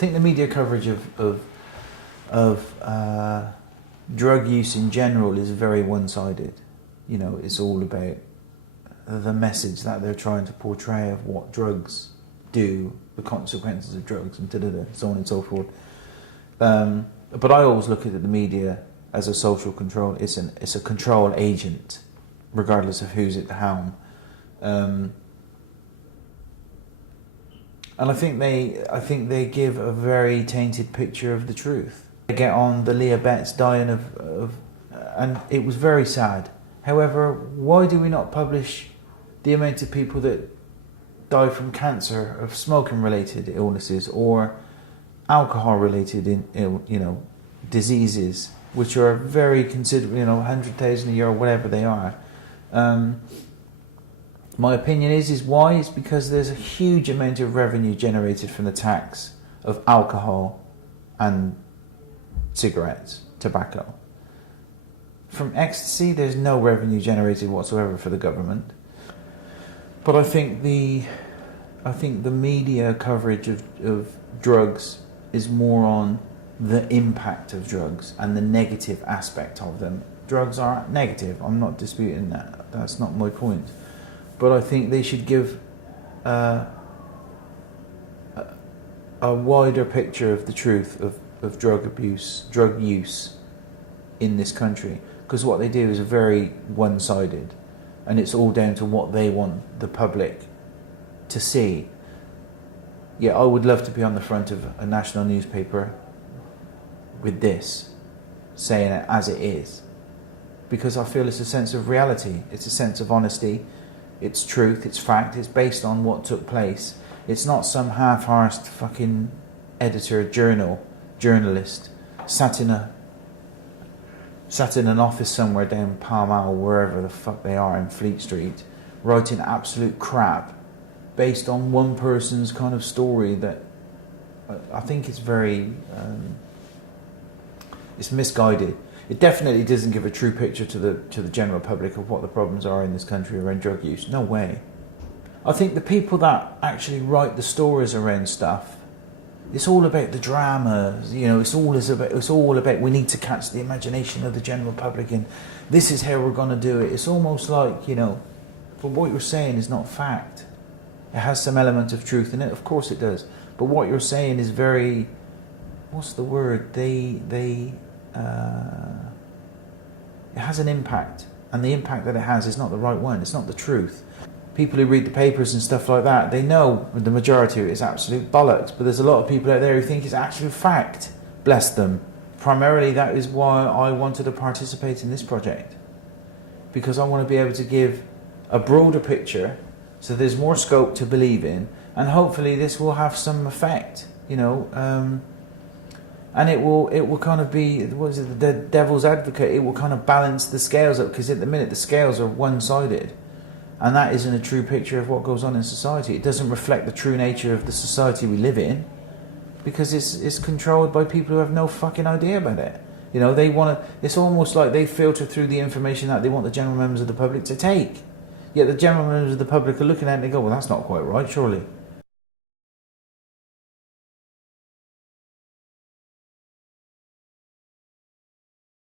think the media coverage of drug use in general is very one-sided. You know, it's all about the message that they're trying to portray of what drugs do, the consequences of drugs, and so on and so forth. But I always look at the media as a social control. It's a control agent, regardless of who's at the helm. And I think they give a very tainted picture of the truth. They get on the Leah Betts dying of and it was very sad. However, why do we not publish the amount of people that die from cancer, of smoking-related illnesses, or alcohol-related diseases, which are very considerable, 100,000 a year or whatever they are. My opinion is why? It's because there's a huge amount of revenue generated from the tax of alcohol and cigarettes, tobacco. From ecstasy, there's no revenue generated whatsoever for the government. But I think the media coverage of drugs is more on the impact of drugs and the negative aspect of them. Drugs are negative. I'm not disputing that. That's not my point. But I think they should give a wider picture of the truth of drug abuse, drug use in this country. Because what they do is very one-sided. And it's all down to what they want the public to see. Yeah, I would love to be on the front of a national newspaper with this, saying it as it is. Because I feel it's a sense of reality. It's a sense of honesty. It's truth. It's fact. It's based on what took place. It's not some half-arsed fucking editor, journalist, sat in an office somewhere down Pall Mall, wherever the fuck they are in Fleet Street, writing absolute crap based on one person's kind of story that I think it's very it's misguided. It definitely doesn't give a true picture to the general public of what the problems are in this country around drug use. No way. I think the people that actually write the stories around stuff, it's all about the drama, it's all about we need to catch the imagination of the general public and this is how we're going to do it. It's almost like, but what you're saying is not fact. It has some element of truth in it, of course it does. But what you're saying is very, what's the word? It has an impact, and the impact that it has is not the right one. It's not the truth. People who read the papers and stuff like that, they know the majority of it is absolute bollocks, but there's a lot of people out there who think it's actual fact. Bless them. Primarily that is why I wanted to participate in this project, because I want to be able to give a broader picture so there's more scope to believe in, and hopefully this will have some effect, and it will kind of be, the devil's advocate. It will kind of balance the scales up, because at the minute the scales are one-sided. And that isn't a true picture of what goes on in society. It doesn't reflect the true nature of the society we live in, because it's controlled by people who have no fucking idea about it. They want to. It's almost like they filter through the information that they want the general members of the public to take. Yet the general members of the public are looking at it and they go, well, that's not quite right, surely.